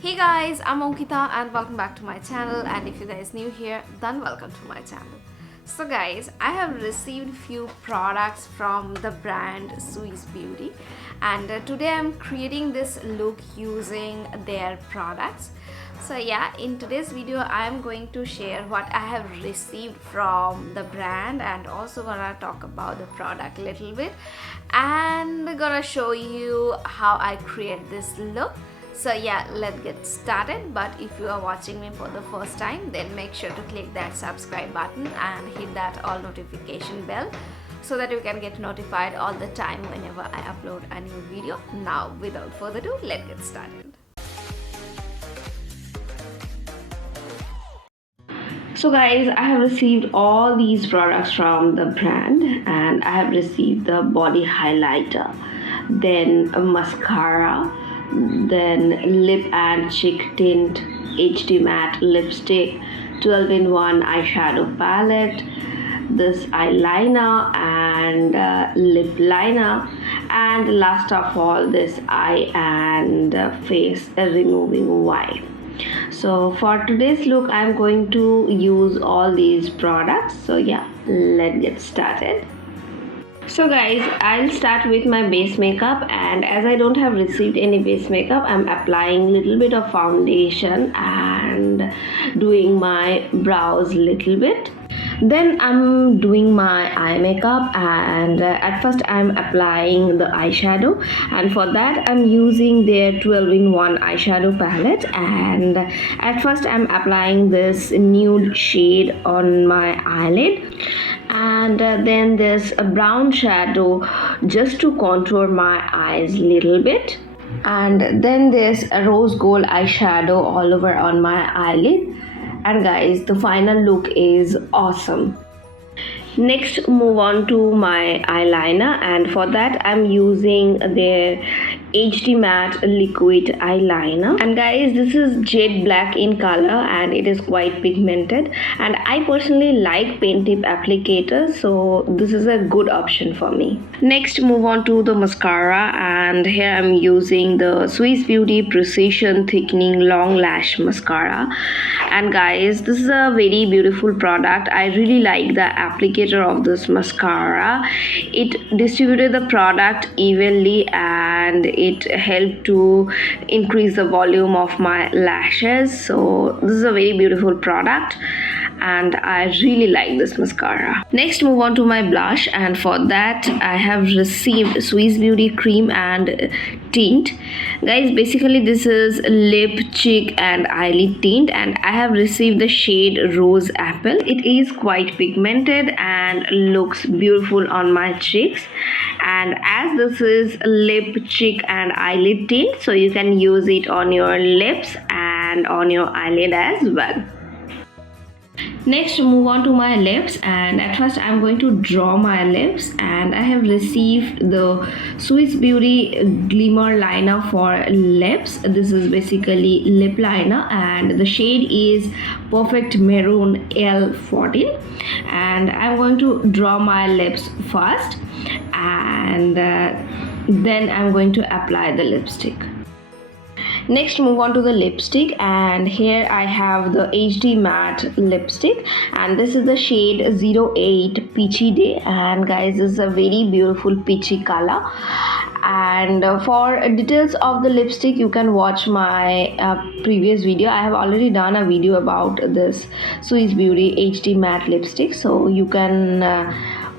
Hey guys, I'm Ankita and welcome back to my channel, and if you guys new here, then welcome to my channel. So guys, I have received few products from the brand Swiss Beauty, and today I'm creating this look using their products. So yeah, in today's video I'm going to share what I have received from the brand, and also gonna talk about the product a little bit, and gonna show you how I create this look. So yeah, let's get started. But if you are watching me for the first time, then make sure to click that subscribe button and hit that all notification bell so that you can get notified all the time whenever I upload a new video. Now without further ado, let's get started. So guys, I have received all these products from the brand, and I have received the body highlighter, then a mascara, then lip and cheek tint, HD matte lipstick, 12-in-1 eyeshadow palette, this eyeliner and lip liner, and last of all this eye and face removing wipe. So for today's look I'm going to use all these products. So yeah, let's get started. So guys, I'll start with my base makeup, and as I don't have received any base makeup, I'm applying little bit of foundation and doing my brows little bit. Then I'm doing my eye makeup, and at first I'm applying the eyeshadow, and for that I'm using their 12-in-1 eyeshadow palette, and at first I'm applying this nude shade on my eyelid, and then there's a brown shadow just to contour my eyes little bit, and then there's a rose gold eyeshadow all over on my eyelid. And guys, the final look is awesome. Next, move on to my eyeliner, and for that I'm using their HD matte liquid eyeliner, and guys, this is jet black in color and it is quite pigmented, and I personally like pen tip applicator, so this is a good option for me. Next, move on to the mascara, and here I'm using the Swiss Beauty Precision Thickening Long Lash Mascara. And guys, this is a very beautiful product. I really like the applicator of this mascara. It distributed the product evenly, and it helped to increase the volume of my lashes. So this is a very beautiful product, and I really like this mascara. Next, move on to my blush, and for that I have received Swiss Beauty cream and tint. Guys, basically this is lip, cheek and eyelid tint, and I have received the shade Rose Apple. It is quite pigmented and looks beautiful on my cheeks, and as this is lip, cheek and eyelid tint, so you can use it on your lips and on your eyelid as well. Next, move on to my lips, and at first I'm going to draw my lips, and I have received the Swiss Beauty Glimmer Liner for lips. This is basically lip liner, and the shade is Perfect Maroon L14, and I'm going to draw my lips first, and then I'm going to apply the lipstick. Next, move on to the lipstick, and here I have the HD matte lipstick, and this is the shade 08 Peachy Day, and guys, this is a very beautiful peachy color. And for details of the lipstick you can watch my previous video. I have already done a video about this Swiss Beauty HD matte lipstick, so you can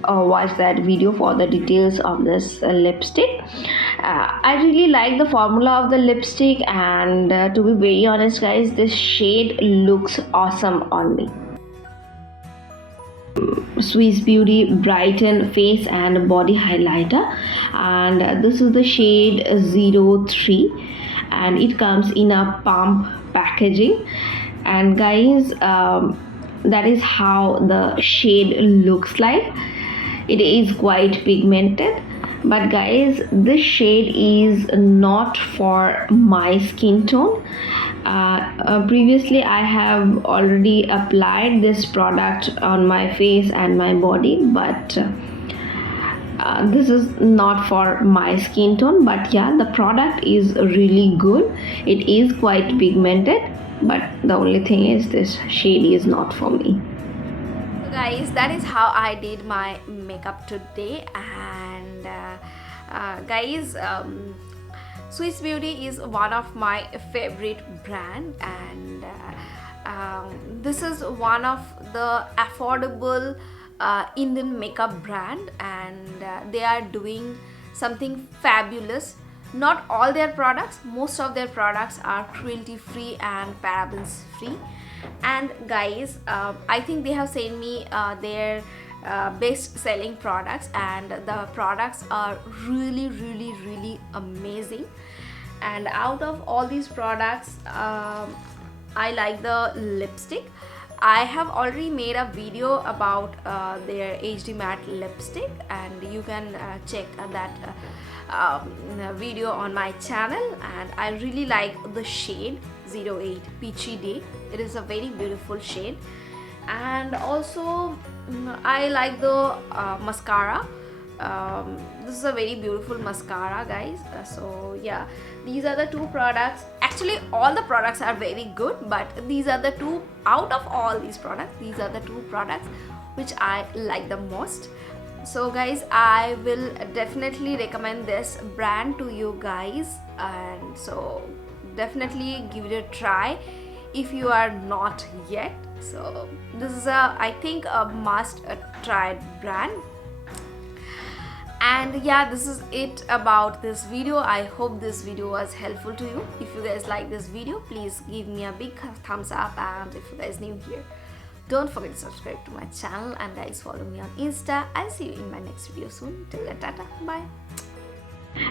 watch that video for the details of this lipstick. I really like the formula of the lipstick, and to be very honest guys, this shade looks awesome on me. Swiss Beauty Brighten Face and Body Highlighter, and this is the shade 03, and it comes in a pump packaging. And guys, that is how the shade looks like. It is quite pigmented, but guys, this shade is not for my skin tone. Previously I have already applied this product on my face and my body, but This is not for my skin tone, but yeah, the product is really good. It is quite pigmented, but the only thing is this shade is not for me. So guys, that is how I did my makeup today. And guys, Swiss Beauty is one of my favorite brand, and this is one of the affordable Indian makeup brand, and they are doing something fabulous. Not all their products, most of their products are cruelty free and parabens free. And guys, I think they have sent me their best selling products, and the products are really amazing. And out of all these products, I like the lipstick. I have already made a video about their HD matte lipstick, and you can check that video on my channel. And I really like the shade 08 Peachy Day. It is a very beautiful shade. And also I like the mascara. This is a very beautiful mascara, guys. So yeah, these are the two products. Actually all the products are very good, but these are the two, out of all these products, these are the two products which I like the most. So guys, I will definitely recommend this brand to you guys, and so definitely give it a try if you are not yet. So this is I think a must try brand. And yeah, this is it about this video. I hope this video was helpful to you. If you guys like this video, please give me a big thumbs up, and if you guys new here, don't forget to subscribe to my channel, and guys follow me on Insta. I'll see you in my next video soon. Till then, tata, bye.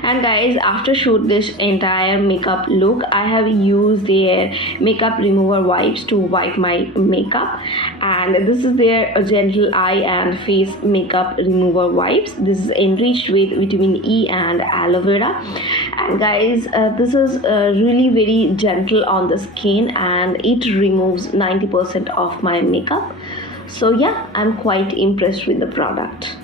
And guys, after shoot this entire makeup look, I have used their makeup remover wipes to wipe my makeup, and this is their gentle eye and face makeup remover wipes. This is enriched with vitamin E and aloe vera. And guys, this is really very gentle on the skin, and it removes 90% of my makeup. So yeah, I'm quite impressed with the product.